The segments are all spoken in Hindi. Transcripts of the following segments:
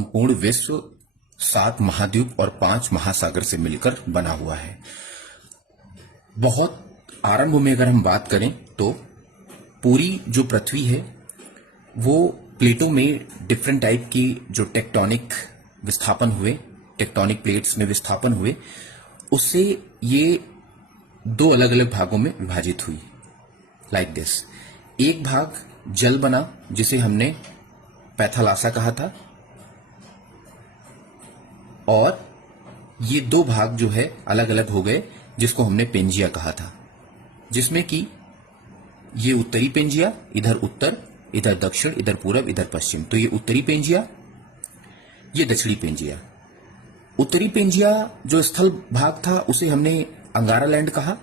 संपूर्ण विश्व 7 महाद्वीप और 5 महासागर से मिलकर बना हुआ है। बहुत आरंभ में अगर हम बात करें तो पूरी जो पृथ्वी है वो प्लेटों में डिफरेंट टाइप की जो टेक्टोनिक विस्थापन हुए, टेक्टोनिक प्लेट्स में विस्थापन हुए, उससे ये 2 अलग अलग भागों में विभाजित हुई, लाइक दिस। एक भाग जल बना जिसे हमने पैथालासा कहा था, और ये 2 भाग जो है अलग अलग हो गए जिसको हमने पेंजिया कहा था, जिसमें कि ये उत्तरी पेंजिया, इधर उत्तर, इधर दक्षिण, इधर पूरब, इधर पश्चिम। तो ये उत्तरी पेंजिया, ये दक्षिणी पेंजिया। उत्तरी पेंजिया जो स्थल भाग था उसे हमने अंगारा लैंड कहा,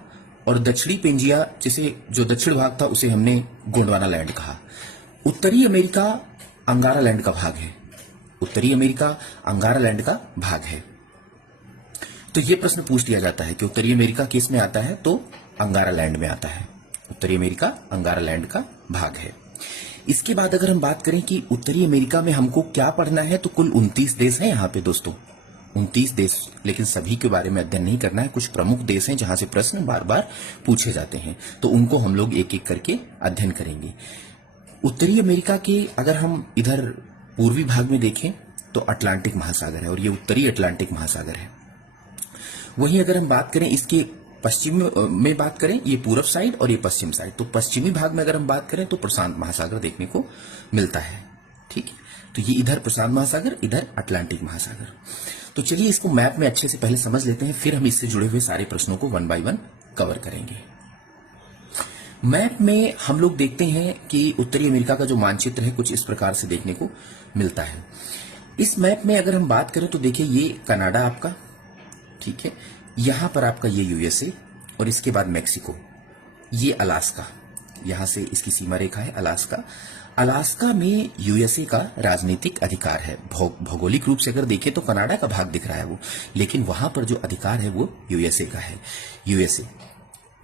और दक्षिणी पेंजिया जिसे जो दक्षिण भाग था उसे हमने गोंडवाना लैंड कहा। उत्तरी अमेरिका अंगारा लैंड का भाग है, उत्तरी अमेरिका अंगारा लैंड का भाग है। तो यह प्रश्न पूछ लिया जाता है कि उत्तरी अमेरिका किस में आता है, तो अंगारा लैंड में आता है। उत्तरी अमेरिका अंगारा लैंड का भाग है। इसके बाद अगर हम बात करें कि उत्तरी अमेरिका में हमको क्या पढ़ना है, तो कुल 29 देश हैं यहाँ पे दोस्तों, 29 देश। लेकिन सभी के बारे में अध्ययन नहीं करना है, कुछ प्रमुख देश हैं जहां से प्रश्न बार बार पूछे जाते हैं, तो उनको हम लोग एक एक करके अध्ययन करेंगे। उत्तरी अमेरिका के अगर हम इधर पूर्वी भाग में देखें तो अटलांटिक महासागर है, और ये उत्तरी अटलांटिक महासागर है। वहीं अगर हम बात करें इसके पश्चिम में बात करें, ये पूरब साइड और ये पश्चिम साइड, तो पश्चिमी भाग में अगर हम बात करें तो प्रशांत महासागर देखने को मिलता है। ठीक है, तो ये इधर प्रशांत महासागर, इधर अटलांटिक महासागर। तो चलिए इसको मैप में अच्छे से पहले समझ लेते हैं, फिर हम इससे जुड़े हुए सारे प्रश्नों को 1 बाय 1 कवर करेंगे। मैप में हम लोग देखते हैं कि उत्तरी अमेरिका का जो मानचित्र है कुछ इस प्रकार से देखने को मिलता है। इस मैप में अगर हम बात करें तो देखिए ये कनाडा आपका, ठीक है, यहां पर आपका ये यूएसए, और इसके बाद मैक्सिको, ये अलास्का, यहां से इसकी सीमा रेखा है अलास्का। अलास्का में यूएसए का राजनीतिक अधिकार है। भौगोलिक रूप से अगर देखें तो कनाडा का भाग दिख रहा है वो, लेकिन वहां पर जो अधिकार है वो यूएसए का है। यूएसए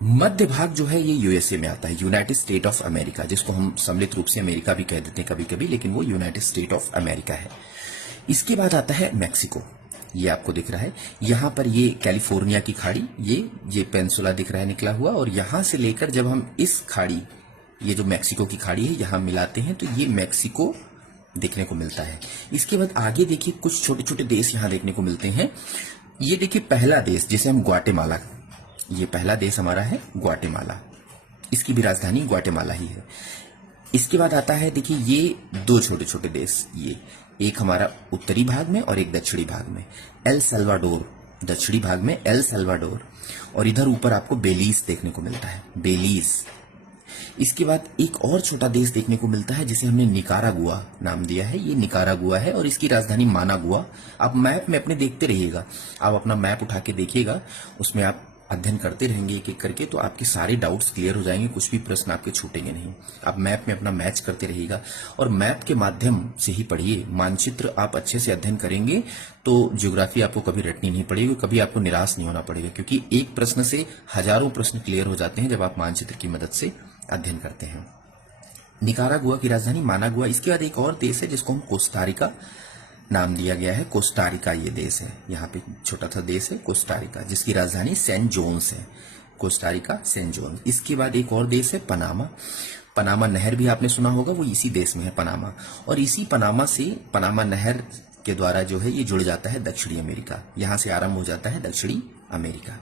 मध्य भाग जो है ये यूएसए में आता है, यूनाइटेड स्टेट ऑफ अमेरिका, जिसको हम सम्मिलित रूप से अमेरिका भी कह देते हैं कभी कभी, लेकिन वो यूनाइटेड स्टेट ऑफ अमेरिका है। इसके बाद आता है मैक्सिको, ये आपको दिख रहा है, यहां पर ये कैलिफोर्निया की खाड़ी, ये पेनिनसुला दिख रहा है निकला हुआ, और यहां से लेकर जब हम इस खाड़ी, ये जो मैक्सिको की खाड़ी है, यहां मिलाते हैं तो ये मैक्सिको देखने को मिलता है। इसके बाद आगे देखिए कुछ छोटे छोटे देश यहां देखने को मिलते हैं। ये देखिए पहला देश जिसे हम ग्वाटेमाला, ये पहला देश हमारा है ग्वाटेमाला, इसकी भी राजधानी ग्वाटेमाला ही है। इसके बाद आता है देखिए ये 2 छोटे छोटे देश, ये एक हमारा उत्तरी भाग में और एक दक्षिणी भाग में, एल सल्वाडोर, दक्षिणी भाग में एल सल्वाडोर, और इधर ऊपर आपको बेलीज देखने को मिलता है, बेलीज। इसके बाद एक और छोटा देश देखने को मिलता है जिसे हमने निकारागुआ नाम दिया है, ये निकारागुआ है, और इसकी राजधानी मानागुआ। आप मैप में अपने देखते रहिएगा, आप अपना मैप उठा के देखिएगा, उसमें आप अध्ययन करते रहेंगे एक एक करके, तो आपके सारे डाउट्स क्लियर हो जाएंगे, कुछ भी प्रश्न आपके छूटेंगे नहीं। आप मैप में अपना मैच करते रहिएगा, और मैप के माध्यम से ही पढ़िए। मानचित्र आप अच्छे से अध्ययन करेंगे तो ज्योग्राफी आपको कभी रटनी नहीं पड़ेगी, कभी आपको निराश नहीं होना पड़ेगा, क्योंकि एक प्रश्न से हजारों प्रश्न क्लियर हो जाते हैं जब आप मानचित्र की मदद से अध्ययन करते हैं। निकारागुआ की राजधानी मानागुआ। इसके बाद एक और देश है जिसको हम कोस्टारिका नाम दिया गया है, कोस्टारिका ये देश है, यहाँ पे छोटा सा देश है कोस्टारिका, जिसकी राजधानी सेंट जोन्स है, कोस्टारिका सेंट जोन्स। इसके बाद एक और देश है पनामा। पनामा नहर भी आपने सुना होगा, वो इसी देश में है पनामा, और इसी पनामा से, पनामा नहर के द्वारा जो है ये जुड़ जाता है दक्षिणी अमेरिका, यहां से आरंभ हो जाता है दक्षिणी अमेरिका।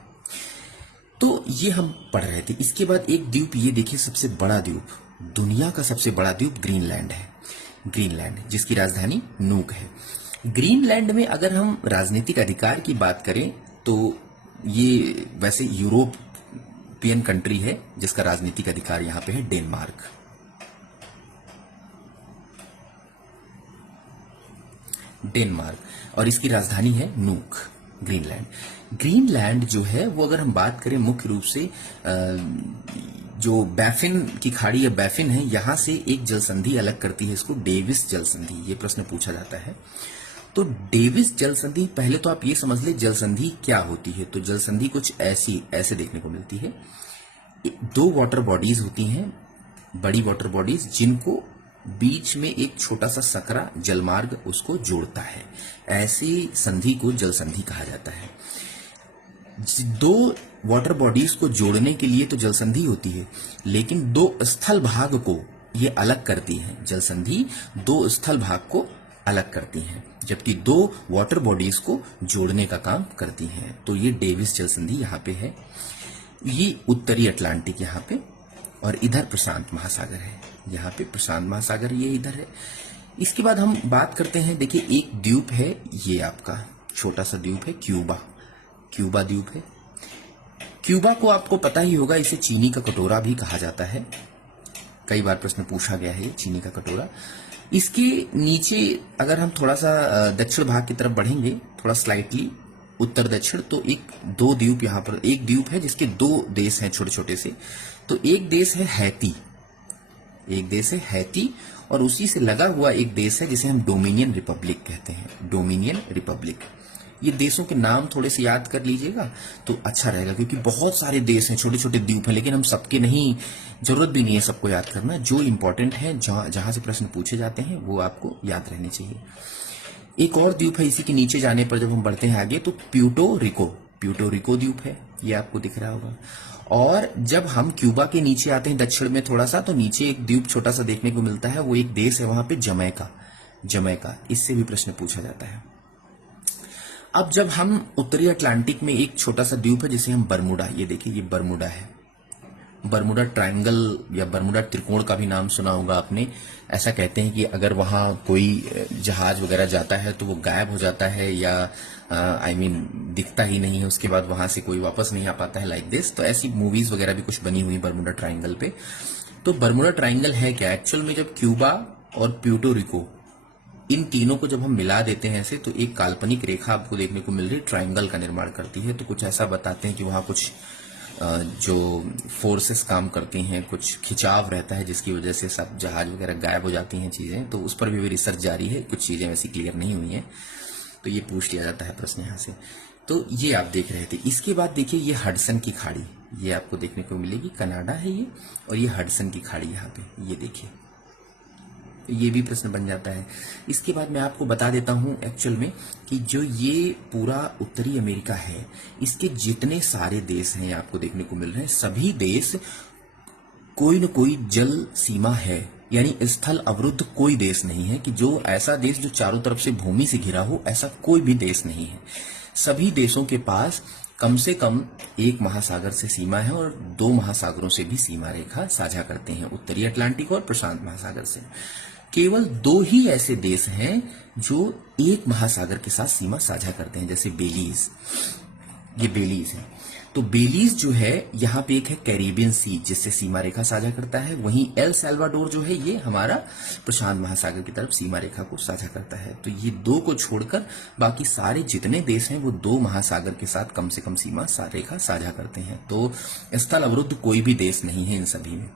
तो ये हम पढ़ रहे थे। इसके बाद एक द्वीप, ये देखिए सबसे बड़ा द्वीप, दुनिया का सबसे बड़ा द्वीप ग्रीनलैंड है, ग्रीनलैंड, जिसकी राजधानी नूक है। ग्रीनलैंड में अगर हम राजनीतिक अधिकार की बात करें तो ये वैसे यूरोपियन कंट्री है जिसका राजनीतिक अधिकार यहां पे है डेनमार्क। डेनमार्क, और इसकी राजधानी है नूक, ग्रीनलैंड। ग्रीनलैंड जो है वो अगर हम बात करें मुख्य रूप से जो बैफिन की खाड़ी या बैफिन है, यहां से एक जल संधि अलग करती है इसको, डेविस जल संधि, ये प्रश्न पूछा जाता है। तो डेविस जल संधि, पहले तो आप ये समझ ले जल संधि क्या होती है। तो जल संधि कुछ ऐसे देखने को मिलती है। 2 वाटर बॉडीज होती हैं, बड़ी वाटर बॉडीज, जिनको बीच में एक छोटा सा सकरा जलमार्ग उसको जोड़ता है। ऐसी संधि को जल संधि कहा जाता है। दो वाटर बॉडीज को जोड़ने के लिए तो जल संधि होती है, लेकिन दो स्थल भाग को ये अलग करती है। जल संधि दो स्थल भाग को अलग करती हैं, जबकि दो वाटर बॉडीज को जोड़ने का काम करती हैं। तो ये डेविस जल संधि यहाँ पे है। ये उत्तरी अटलांटिक यहाँ पे, और इधर प्रशांत महासागर है। यहाँ पे प्रशांत महासागर ये इधर है। इसके बाद हम बात करते हैं, देखिए एक द्वीप है, ये आपका छोटा सा द्वीप है क्यूबा। क्यूबा द्वीप है। क्यूबा को आपको पता ही होगा, इसे चीनी का कटोरा भी कहा जाता है। कई बार प्रश्न पूछा गया है चीनी का कटोरा। इसके नीचे अगर हम थोड़ा सा दक्षिण भाग की तरफ बढ़ेंगे, थोड़ा स्लाइटली उत्तर दक्षिण, तो एक दो द्वीप यहाँ पर, एक द्वीप है जिसके दो देश हैं छोटे छोटे से। तो एक देश है हैती, एक देश है हैती, और उसी से लगा हुआ एक देश है जिसे हम डोमिनियन रिपब्लिक कहते हैं। Dominion Republic. ये देशों के नाम थोड़े से याद कर लीजिएगा तो अच्छा रहेगा, क्योंकि बहुत सारे देश हैं, छोटे छोटे द्वीप हैं, लेकिन हम सबके नहीं, जरूरत भी नहीं है सबको याद करना। जो इंपॉर्टेंट है, जहां से प्रश्न पूछे जाते हैं, वो आपको याद रहने चाहिए। एक और द्वीप है इसी के नीचे जाने पर, जब हम बढ़ते हैं आगे, तो प्यूर्टो रिको। प्यूर्टो रिको द्वीप है, ये आपको दिख रहा होगा। और जब हम क्यूबा के नीचे आते हैं दक्षिण में थोड़ा सा, तो नीचे एक द्वीप छोटा सा देखने को मिलता है, वो एक देश है वहां पे, जमैका। जमैका, इससे भी प्रश्न पूछा जाता है। अब जब हम उत्तरी अटलांटिक में एक छोटा सा द्वीप है जिसे हम बरमुडा, ये देखिए ये बरमुडा है। बरमुडा ट्रायंगल या बरमुडा त्रिकोण का भी नाम सुना होगा आपने। ऐसा कहते हैं कि अगर वहां कोई जहाज वगैरह जाता है तो वो गायब हो जाता है, या दिखता ही नहीं है, उसके बाद वहां से कोई वापस नहीं आ पाता है, लाइक दिस। तो ऐसी मूवीज वगैरह भी कुछ बनी हुई बरमुडा ट्रायंगल पे। तो बरमुडा ट्रायंगल है क्या एक्चुअल में, जब क्यूबा और प्यूर्टो रिको, इन तीनों को जब हम मिला देते हैं ऐसे, तो एक काल्पनिक रेखा आपको देखने को मिल रही है, ट्रायंगल का निर्माण करती है। तो कुछ ऐसा बताते हैं कि वहां कुछ जो फोर्सेस काम करती हैं, कुछ खिंचाव रहता है, जिसकी वजह से सब जहाज वगैरह गायब हो जाती हैं चीजें। तो उस पर भी रिसर्च जारी है, कुछ चीजें वैसी क्लियर नहीं हुई हैं, तो ये पूछ लिया जाता है प्रश्न यहाँ से। तो ये आप देख रहे थे। इसके बाद देखिए ये हडसन की खाड़ी, ये आपको देखने को मिलेगी, कनाडा है ये, और ये हडसन की खाड़ी यहाँ पे, ये देखिए, ये भी प्रश्न बन जाता है। इसके बाद मैं आपको बता देता हूं एक्चुअल में कि जो ये पूरा उत्तरी अमेरिका है, इसके जितने सारे देश हैं आपको देखने को मिल रहे हैं, सभी देश कोई न कोई जल सीमा है, यानी स्थल अवरुद्ध कोई देश नहीं है, कि जो ऐसा देश जो चारों तरफ से भूमि से घिरा हो, ऐसा कोई भी देश नहीं है। सभी देशों के पास कम से कम एक महासागर से सीमा है, और दो महासागरों से भी सीमा रेखा साझा करते हैं, उत्तरी अटलांटिक और प्रशांत महासागर से। केवल दो ही ऐसे देश हैं जो एक महासागर के साथ सीमा साझा करते हैं, जैसे बेलीज, ये बेलीज है। तो बेलीज जो है यहाँ पे एक है कैरिबियन सी, जिससे सीमा रेखा साझा करता है। वहीं एल सैल्वाडोर जो है ये हमारा प्रशांत महासागर की तरफ सीमा रेखा को साझा करता है। तो ये दो को छोड़कर बाकी सारे जितने देश हैं वो दो महासागर के साथ कम से कम सीमा रेखा साझा करते हैं। तो स्थल अवरुद्ध कोई भी देश नहीं है इन सभी में।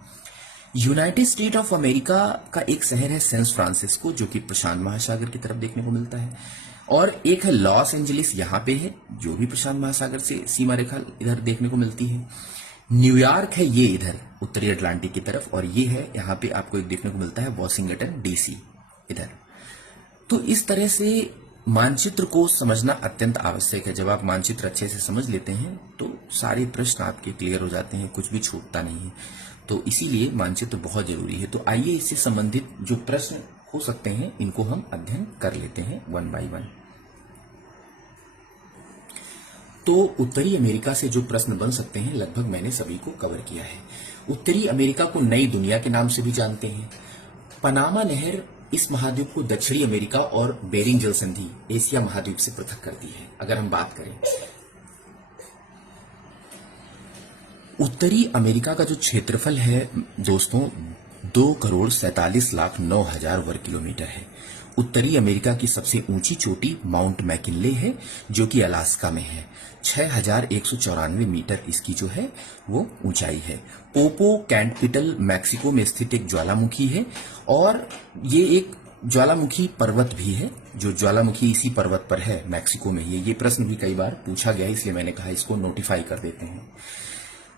यूनाइटेड स्टेट ऑफ अमेरिका का एक शहर है सैन फ्रांसिस्को, जो कि प्रशांत महासागर की तरफ देखने को मिलता है, और एक है लॉस एंजलिस, यहाँ पे है, जो भी प्रशांत महासागर से सीमा रेखा इधर देखने को मिलती है। न्यूयॉर्क है ये इधर उत्तरी अटलांटिक की तरफ, और ये है यहाँ पे आपको एक देखने को मिलता है वॉशिंगटन डीसी इधर। तो इस तरह से मानचित्र को समझना अत्यंत आवश्यक है। जब आप मानचित्र अच्छे से समझ लेते हैं तो सारे प्रश्न आपके क्लियर हो जाते हैं, कुछ भी छूटता नहीं है। तो इसीलिए मानचित्र बहुत जरूरी है। तो आइए इससे संबंधित जो प्रश्न हो सकते हैं इनको हम अध्ययन कर लेते हैं वन बाय वन। तो उत्तरी अमेरिका से जो प्रश्न बन सकते हैं लगभग मैंने सभी को कवर किया है। उत्तरी अमेरिका को नई दुनिया के नाम से भी जानते हैं। पनामा नहर इस महाद्वीप को दक्षिणी अमेरिका और बेरिंग जल संधि एशिया महाद्वीप से पृथक करती है। अगर हम बात करें उत्तरी अमेरिका का जो क्षेत्रफल है दोस्तों 2,47,09,000 वर्ग किलोमीटर है। उत्तरी अमेरिका की सबसे ऊंची चोटी माउंट मैकिनले है जो कि अलास्का में है। 6,194 मीटर इसकी जो है वो ऊंचाई है। पोपो कैंटपिटल मैक्सिको में स्थित एक ज्वालामुखी है और ये एक ज्वालामुखी पर्वत भी है। जो ज्वालामुखी इसी पर्वत पर है मैक्सिको में ही। ये प्रश्न भी कई बार पूछा गया इसलिए मैंने कहा इसको नोटिफाई कर देते हैं।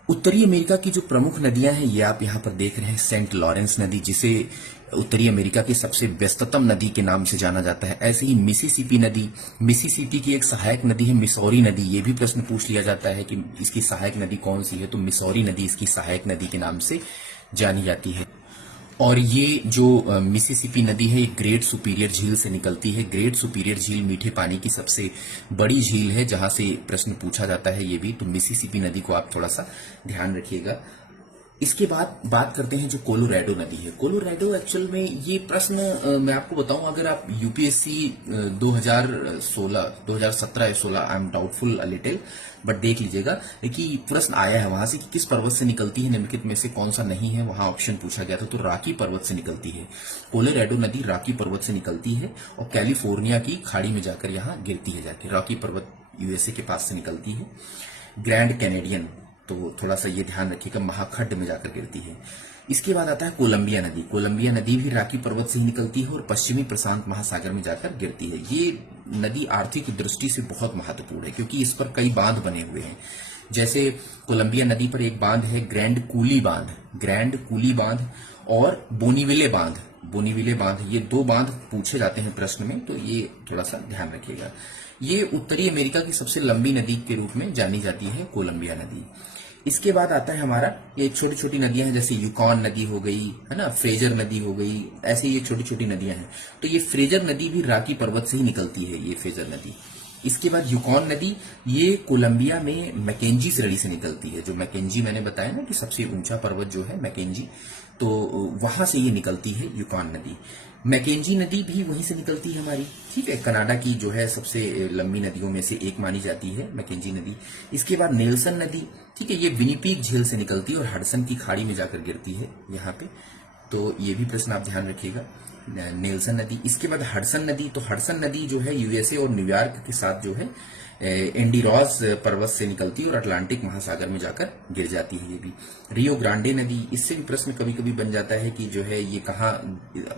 उत्तरी अमेरिका की जो प्रमुख नदियां हैं ये आप यहां पर देख रहे हैं। सेंट लॉरेंस नदी जिसे उत्तरी अमेरिका की सबसे व्यस्ततम नदी के नाम से जाना जाता है। ऐसे ही मिसिसिपी नदी, मिसिसिपी की एक सहायक नदी है मिसौरी नदी। ये भी प्रश्न पूछ लिया जाता है कि इसकी सहायक नदी कौन सी है, तो मिसौरी नदी इसकी सहायक नदी के नाम से जानी जाती है। और ये जो मिसिसिपी नदी है, ये ग्रेट सुपीरियर झील से निकलती है। ग्रेट सुपीरियर झील मीठे पानी की सबसे बड़ी झील है, जहां से प्रश्न पूछा जाता है ये भी। तो मिसिसिपी नदी को आप थोड़ा सा ध्यान रखिएगा। इसके बाद बात करते हैं जो कोलोराडो नदी है। कोलोराडो एक्चुअल में ये प्रश्न मैं आपको बताऊं, अगर आप यूपीएससी 2016, 2017 या 16, I am doubtful a little, but देख लीजिएगा कि प्रश्न आया है वहां से कि किस पर्वत से निकलती है, निम्नलिखित में से कौन सा नहीं है। वहां ऑप्शन पूछा गया था, तो रॉकी पर्वत से निकलती है। कोलोराडो नदी रॉकी पर्वत से निकलती है और कैलिफोर्निया की खाड़ी में जाकर यहाँ गिरती है जाके। रॉकी पर्वत यूएसए के पास से निकलती है। ग्रैंड कैनेडियन, तो थोड़ा सा ये ध्यान रखिएगा, महाखंड में जाकर गिरती है। इसके बाद आता है कोलंबिया नदी। कोलंबिया नदी भी रॉकी पर्वत से ही निकलती है और पश्चिमी प्रशांत महासागर में जाकर गिरती है। ये नदी आर्थिक दृष्टि से बहुत महत्वपूर्ण है क्योंकि इस पर कई बांध बने हुए हैं। जैसे कोलंबिया नदी पर एक बांध है ग्रैंड कूली बांध, ग्रैंड कूली बांध और बोनीविले बांध। बोनीविले बांध, ये दो बांध पूछे जाते हैं प्रश्न में, तो ये थोड़ा सा ध्यान रखिएगा। ये उत्तरी अमेरिका की सबसे लंबी नदी के रूप में जानी जाती है कोलंबिया नदी। इसके बाद आता है हमारा, ये छोटी छोटी नदियां हैं, जैसे यूकॉन नदी हो गई है ना, फ्रेजर नदी हो गई, ऐसे ये छोटी छोटी नदियां हैं। तो ये फ्रेजर नदी भी रॉकी पर्वत से ही निकलती है, ये फ्रेजर नदी। इसके बाद यूकॉन नदी, ये कोलंबिया में मैकेंजी श्रेणी से निकलती है। जो मैकेंजी मैंने बताया ना कि सबसे ऊंचा पर्वत जो है मैकेंजी, तो वहां से ये निकलती है यूकॉन नदी। मैकेंजी नदी भी वहीं से निकलती है हमारी, ठीक है। कनाडा की जो है सबसे लंबी नदियों में से एक मानी जाती है मैकेंजी नदी। इसके बाद नेल्सन नदी, ठीक है, ये विनिपीग झील से निकलती है और हडसन की खाड़ी में जाकर गिरती है यहाँ पे। तो ये भी प्रश्न आप ध्यान रखिएगा, नेल्सन नदी। इसके बाद हडसन नदी, तो हडसन नदी जो है यूएसए और न्यूयॉर्क के साथ जो है एंडीरॉस पर्वत से निकलती है और अटलांटिक महासागर में जाकर गिर जाती है ये भी। रियो ग्रांडे नदी, इससे भी प्रश्न कभी कभी बन जाता है कि जो है ये कहाँ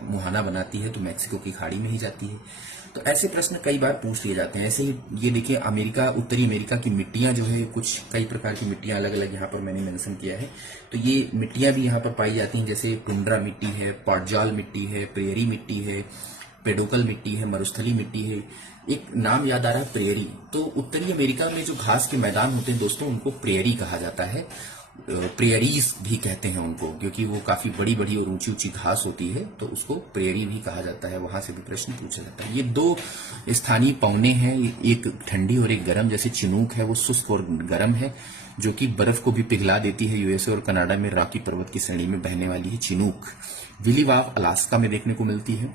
मुहाना बनाती है, तो मैक्सिको की खाड़ी में ही जाती है। तो ऐसे प्रश्न कई बार पूछ लिए जाते हैं। ऐसे ही ये देखिए अमेरिका, उत्तरी अमेरिका की मिट्टियां जो है, कुछ कई प्रकार की मिट्टियां अलग अलग यहाँ पर मैंने मेंशन किया है। तो ये मिट्टियां भी यहाँ पर पाई जाती हैं, जैसे टुंड्रा मिट्टी है, पॉटजाल मिट्टी है, प्रेयरी मिट्टी है, पेडोकल मिट्टी है, मरुस्थली मिट्टी है। एक नाम याद आ रहा है प्रेयरी। तो उत्तरी अमेरिका में जो घास के मैदान होते हैं दोस्तों, उनको प्रेयरी कहा जाता है। प्रेयरीज भी कहते हैं उनको, क्योंकि वो काफी बड़ी बड़ी और ऊंची ऊंची घास होती है, तो उसको प्रेयरी भी कहा जाता है। वहां से भी प्रश्न पूछा जाता है। ये दो स्थानीय पवने हैं, एक ठंडी और एक गर्म। जैसे चिनूक है वो शुष्क और गर्म है, जो कि बर्फ को भी पिघला देती है। यूएसए और कनाडा में रॉकी पर्वत की श्रेणी में बहने वाली है चिनूक। विलीवाव अलास्का में देखने को मिलती है,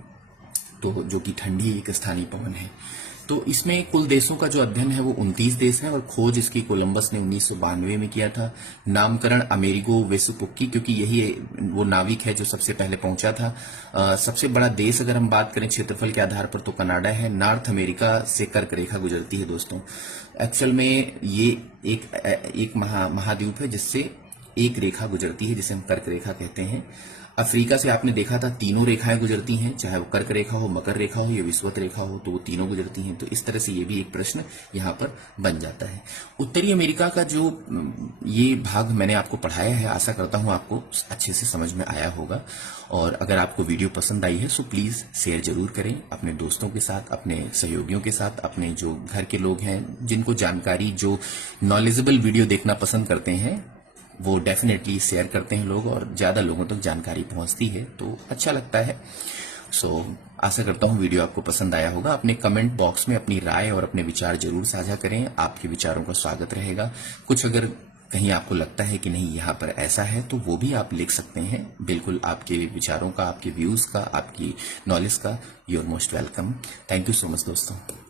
तो जो कि ठंडी एक स्थानीय पवन है। तो इसमें कुल देशों का जो अध्ययन है वो 29 देश है और खोज इसकी कोलंबस ने 1992 में किया था। नामकरण अमेरिगो वेसुपुक्की, क्योंकि यही वो नाविक है जो सबसे पहले पहुंचा था। सबसे बड़ा देश अगर हम बात करें क्षेत्रफल के आधार पर तो कनाडा है। नॉर्थ अमेरिका से कर्क रेखा गुजरती है दोस्तों। एक्चुअल में ये एक महाद्वीप है जिससे एक रेखा गुजरती है, जिसे हम कर्क रेखा कहते हैं। अफ्रीका से आपने देखा था तीनों रेखाएं गुजरती हैं, चाहे वो कर्क रेखा हो, मकर रेखा हो या विषुवत रेखा हो, तो वो तीनों गुजरती हैं। तो इस तरह से ये भी एक प्रश्न यहाँ पर बन जाता है। उत्तरी अमेरिका का जो ये भाग मैंने आपको पढ़ाया है, आशा करता हूँ आपको अच्छे से समझ में आया होगा। और अगर आपको वीडियो पसंद आई है तो प्लीज शेयर जरूर करें अपने दोस्तों के साथ, अपने सहयोगियों के साथ, अपने जो घर के लोग हैं जिनको जानकारी, जो नॉलेजेबल वीडियो देखना पसंद करते हैं, वो डेफिनेटली शेयर करते हैं लोग और ज्यादा लोगों तक जानकारी पहुंचती है, तो अच्छा लगता है। आशा करता हूं वीडियो आपको पसंद आया होगा। अपने कमेंट बॉक्स में अपनी राय और अपने विचार जरूर साझा करें, आपके विचारों का स्वागत रहेगा। कुछ अगर कहीं आपको लगता है कि नहीं यहाँ पर ऐसा है, तो वो भी आप लिख सकते हैं। बिल्कुल आपके विचारों का, आपके व्यूज का, आपकी नॉलेज का, you are most welcome. Thank you so much दोस्तों।